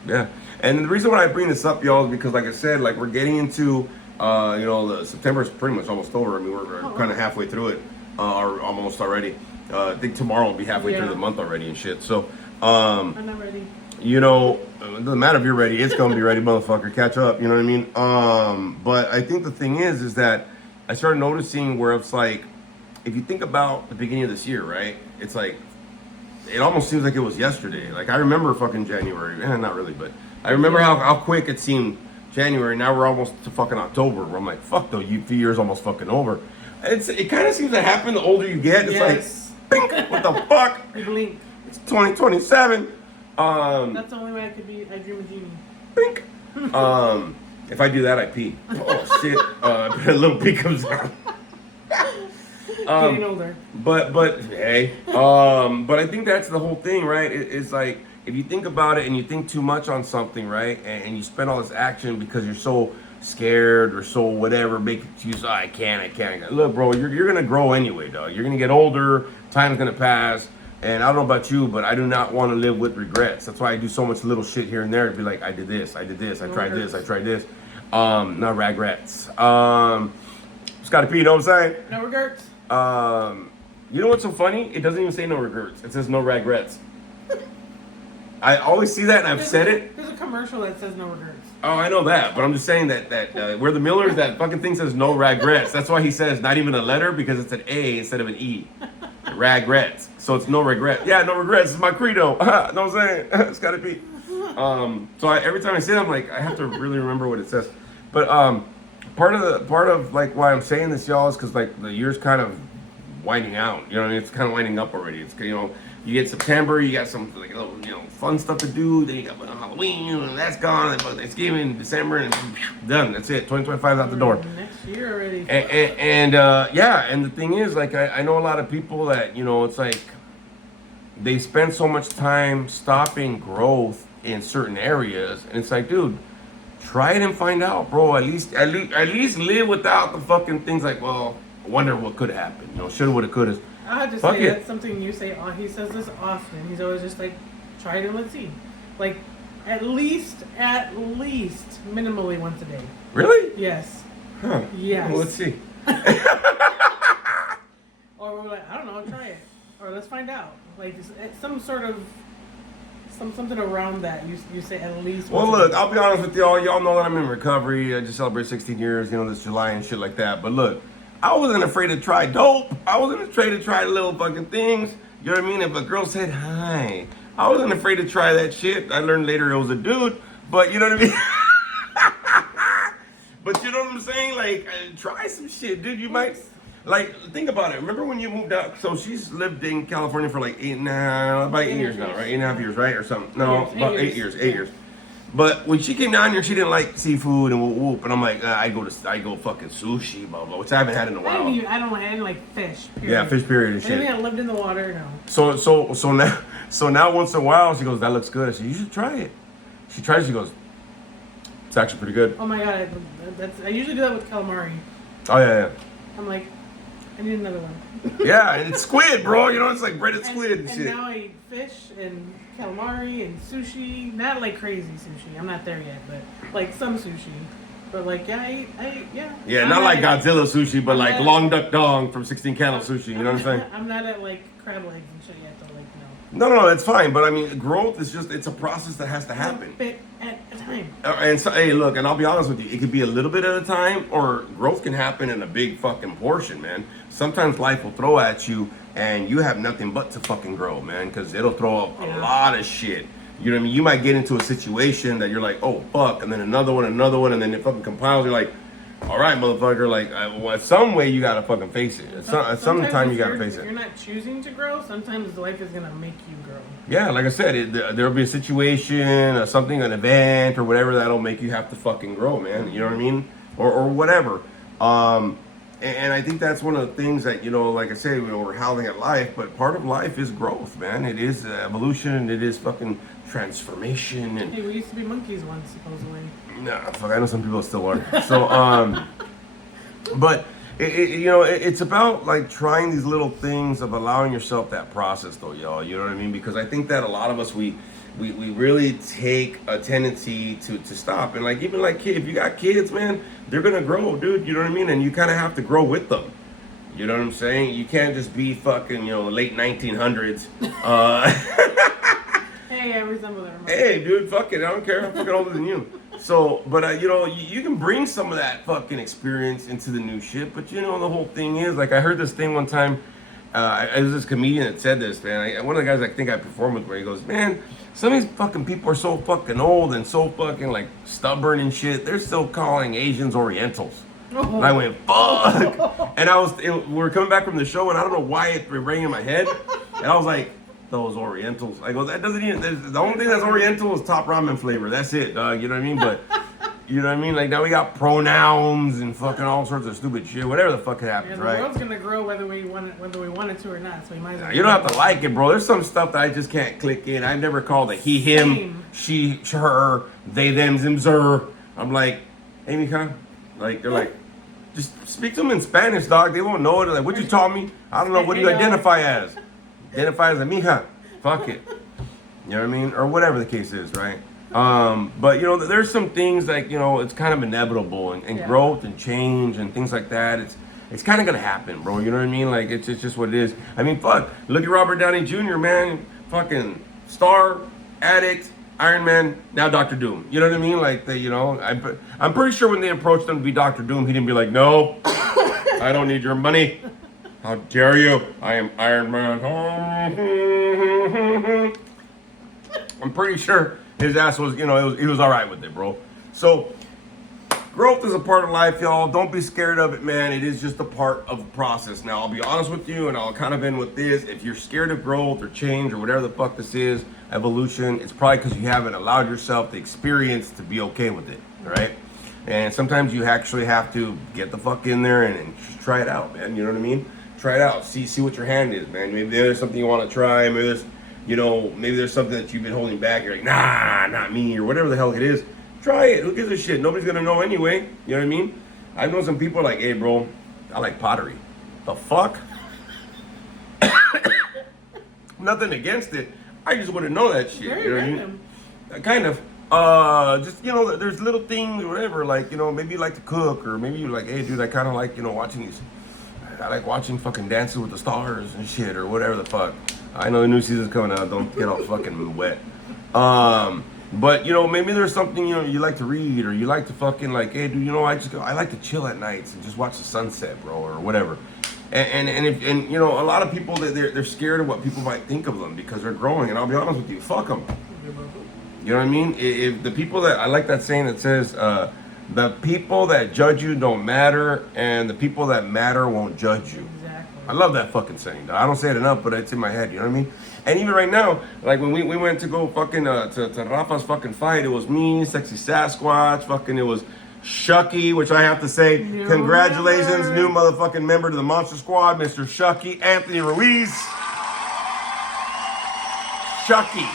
Yeah. And the reason why I bring this up, y'all, is because like I said, like we're getting into, the September is pretty much almost over. I mean, we're kind of halfway through it. Or almost already. I think tomorrow will be halfway through the month already and shit. So, I'm not ready. you know, it doesn't matter if you're ready. It's gonna be ready, motherfucker. Catch up. You know what I mean? But I think the thing is that I started noticing where it's like, if you think about the beginning of this year, right? It's like, it almost seems like it was yesterday. Like I remember fucking January. Not really, but I remember how quick it seemed January. Now we're almost to fucking October. Where I'm like, fuck though, few years almost fucking over. It kind of seems to happen the older you get. It's like, bink, what the fuck? You blink. It's 2027. That's the only way I could be. I dream a genie. Bink. If I do that, I pee. Oh shit! A little pee comes out. Getting older. But hey, but I think that's the whole thing, right? It's like if you think about it and you think too much on something, right, and you spend all this action because you're so scared or so whatever, make excuse. I can't. Look, bro, you're gonna grow anyway, dog. You're gonna get older. Time's gonna pass. And I don't know about you, but I do not want to live with regrets. That's why I do so much little shit here and there to be like, I did this, I tried this. No regrets. Scotty P, you know what I'm saying? No regrets. You know what's so funny? It doesn't even say no regrets. It says no regrets. I always see that and I've said it. There's a commercial that says no regrets. Oh, I know that, but I'm just saying that we're the Millers, that fucking thing says no regrets. That's why he says not even a letter, because it's an A instead of an E. Regrets. So it's no regret. Yeah, no regrets. It's my credo. Know what I'm saying? It's gotta be. So every time I say it, I'm like, I have to really remember what it says. But part of like why I'm saying this, y'all, is because like the year's kind of winding out. You know what I mean? It's kind of winding up already. It's, you know, you get September, you got some like little, you know, fun stuff to do. Then you got Halloween, and that's gone. And Thanksgiving, December, and done. That's it. 2025 is out the door. Next year already. And the thing is, like, I know a lot of people that, you know, it's like they spend so much time stopping growth in certain areas, and it's like, dude, try it and find out, bro. At least live without the fucking things like, well, I wonder what could happen. You know, shoulda, woulda, coulda. I have to Fuck say it. that's something you say. He says this often. He's always just like, try it and let's see. Like, at least, minimally once a day. Really? Yes. Huh. Yes. Well, let's see. Or we're like, I don't know, try it. Or let's find out. Like, it's some sort of, something around that. You say at least Well, once a look, day. I'll be honest with y'all. Y'all know that I'm in recovery. I just celebrated 16 years, you know, this July and shit like that. But look, I wasn't afraid to try dope. I wasn't afraid to try little fucking things. You know what I mean? If a girl said hi, I wasn't afraid to try that shit. I learned later it was a dude, but you know what I mean? But you know what I'm saying? Like, try some shit, dude. You might, like, think about it. Remember when you moved out? So she's lived in California for like about 8 years now, right? 8.5 years, right? Or something. No, about 8 years, 8 years. But when she came down here, she didn't like seafood and whoop. And I'm like, I go fucking sushi, blah, blah, which I haven't had in a while. I didn't like fish. Period. Yeah, fish period and shit. Anything that lived in the water, no. So now once in a while, she goes, that looks good. I said, you should try it. She tries, she goes, it's actually pretty good. Oh my god, I usually do that with calamari. Oh, yeah. I'm like, I need another one. Yeah, and it's squid, bro. You know, it's like breaded squid and shit. And now I eat fish and calamari and sushi. Not like crazy sushi. I'm not there yet, but like some sushi. But like, yeah, I eat, yeah. Yeah, I'm not like at- Godzilla sushi, but I'm like not- Long Duck Dong from 16 Candle Sushi. You know what I'm saying? I'm not at like crab legs and shit yet, though. Like, no. No, it's fine. But I mean, growth is it's a process that has to happen. Bit at a time. And so, hey, look, and I'll be honest with you, it could be a little bit at a time, or growth can happen in a big fucking portion, man. Sometimes life will throw at you, and you have nothing but to fucking grow, man, because it'll throw up a lot of shit. You know what I mean? You might get into a situation that you're like, oh, fuck, and then another one, and then it fucking compiles. You're like, all right, motherfucker, like, well, some way you gotta fucking face it. At some time you gotta face it. If you're not choosing to grow, sometimes life is gonna make you grow. Yeah, like I said, there'll be a situation, or something, an event, or whatever that'll make you have to fucking grow, man. You know what I mean? Or whatever. And I think that's one of the things that, you know, like I say, we're howling at life, but part of life is growth, man. It is evolution, it is fucking transformation. And hey, we used to be monkeys once, supposedly. nah, fuck, I know some people still are. So, but it's about like trying these little things of allowing yourself that process, though, y'all. You know what I mean? Because I think that a lot of us we really take a tendency to stop, and like even like if you got kids, man, they're gonna grow, dude. You know what I mean? And you kind of have to grow with them. You know what I'm saying? You can't just be fucking, you know, late 1900s. Hey, every some of them. Hey, dude, fuck it. I don't care. I'm fucking older than you. So, but you know, you can bring some of that fucking experience into the new shit. But you know, the whole thing is, like, I heard this thing one time. It was this comedian that said this, man. One of the guys I think I performed with, where he goes, man, some of these fucking people are so fucking old and so fucking like stubborn and shit. They're still calling Asians Orientals. And I went, fuck. And we were coming back from the show, and I don't know why it rang in my head. And I was like, those Orientals. I go, that doesn't even, the only thing that's Oriental is top ramen flavor. That's it, dog. You know what I mean? But, you know what I mean? Like, now we got pronouns and fucking all sorts of stupid shit. Whatever the fuck it happens, the right? world's gonna grow whether we want it to or not. So you might as well. You don't have to like it, bro. There's some stuff that I just can't click in. I never called it he, him, Same. she, her, they, them, zim, zer. I'm like, hey, mija. Like, they're like, just speak to them in Spanish, dog. They won't know it. Like, what you taught me? I don't know. What do you identify as? Identify as a mija. Fuck it. You know what I mean? Or whatever the case is, right? But, you know, there's some things like, you know, it's kind of inevitable, and growth and change and things like that. It's kind of going to happen, bro. You know what I mean? Like, it's just what it is. I mean, fuck. Look at Robert Downey Jr., man. Fucking star, addict, Iron Man, now Doctor Doom. You know what I mean? Like, you know, I'm pretty sure when they approached him to be Doctor Doom, he didn't be like, no, I don't need your money. How dare you? I am Iron Man. I'm pretty sure his ass was, you know, he was all right with it, bro. So, growth is a part of life, y'all. Don't be scared of it, man. It is just a part of the process. Now, I'll be honest with you, and I'll kind of end with this. If you're scared of growth or change or whatever the fuck this is, evolution, it's probably because you haven't allowed yourself the experience to be okay with it, right? And sometimes you actually have to get the fuck in there and just try it out, man. You know what I mean? Try it out. See what your hand is, man. Maybe there's something you want to try. Maybe there's, you know, maybe there's something that you've been holding back. You're like, nah, not me, or whatever the hell it is. Try it. Who gives a shit? Nobody's gonna know anyway. You know what I mean? I know some people are like, hey, bro, I like pottery. The fuck? Nothing against it. I just wouldn't know that shit. Very you know what random. I mean? Kind of. Just, you know, there's little things, whatever. Like, you know, maybe you like to cook, or maybe you're like, hey, dude, I kind of like, you know, watching these. I like watching fucking Dances with the Stars and shit, or whatever the fuck. I know the new season's coming out. Don't get all fucking wet. But, you know, maybe there's something, you know, you like to read, or you like to fucking like, hey, dude, you know, I like to chill at nights and just watch the sunset, bro, or whatever. And you know, a lot of people, they're scared of what people might think of them because they're growing. And I'll be honest with you, fuck them. You know what I mean? If the people that, I like that saying that says, the people that judge you don't matter, and the people that matter won't judge you. Exactly. I love that fucking saying. I don't say it enough, but it's in my head. You know what I mean? And even right now, like when we went to go fucking to Rafa's fucking fight, it was me, Sexy Sasquatch, fucking it was Shucky, which I have to say, congratulations, new motherfucking member to the Monster Squad, Mr. Shucky, Anthony Ruiz. Shucky,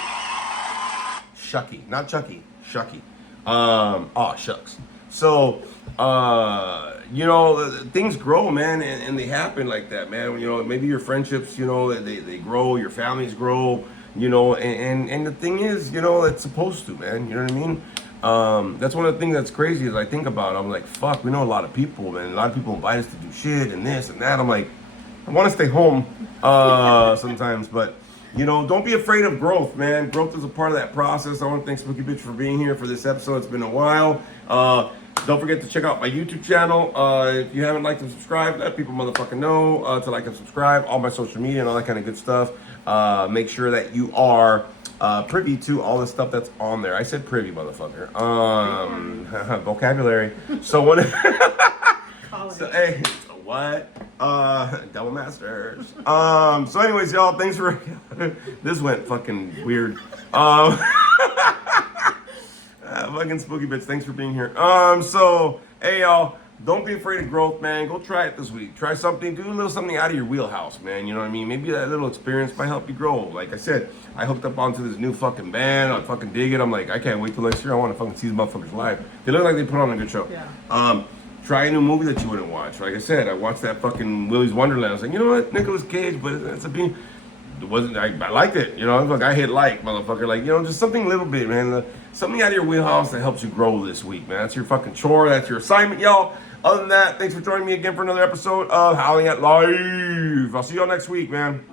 not Chucky, Shucky. Oh shucks. So, you know, things grow, man, and they happen like that, man. You know, maybe your friendships, you know, they grow, your families grow, you know, and the thing is, you know, it's supposed to, man. You know what I mean? That's one of the things that's crazy is I think about it. I'm like, fuck, we know a lot of people, man. A lot of people invite us to do shit and this and that. I'm like, I want to stay home sometimes, but don't be afraid of growth, man. Growth is a part of that process. I want to thank Spooky Bitch for being here for this episode. It's been a while. Don't forget to check out my YouTube channel. If you haven't liked and subscribed, let people motherfucking know to like and subscribe. All my social media and all that kind of good stuff. Make sure that you are privy to all the stuff that's on there. I said privy, motherfucker. Vocabulary. So what? So, hey, what? Double masters. So anyways, y'all, thanks for this went fucking weird. Fucking Spooky Bitch, thanks for being here. So hey y'all, don't be afraid of growth, man. Go try it this week. Try something, do a little something out of your wheelhouse, man. You know what I mean? Maybe that little experience might help you grow. Like I said, I hooked up onto this new fucking band. I fucking dig it. I'm like, I can't wait till next year. I want to fucking see these motherfuckers live. They look like they put on a good show. Yeah. Try a new movie that you wouldn't watch. Like I said, I watched that fucking Willy's Wonderland. I was like, you know what, Nicolas Cage, but it's a being. It wasn't. I liked it. Like I hit like, motherfucker. Like just something a little bit, man. Something out of your wheelhouse that helps you grow this week, man. That's your fucking chore. That's your assignment, y'all. Other than that, thanks for joining me again for another episode of Howling at Live. I'll see y'all next week, man.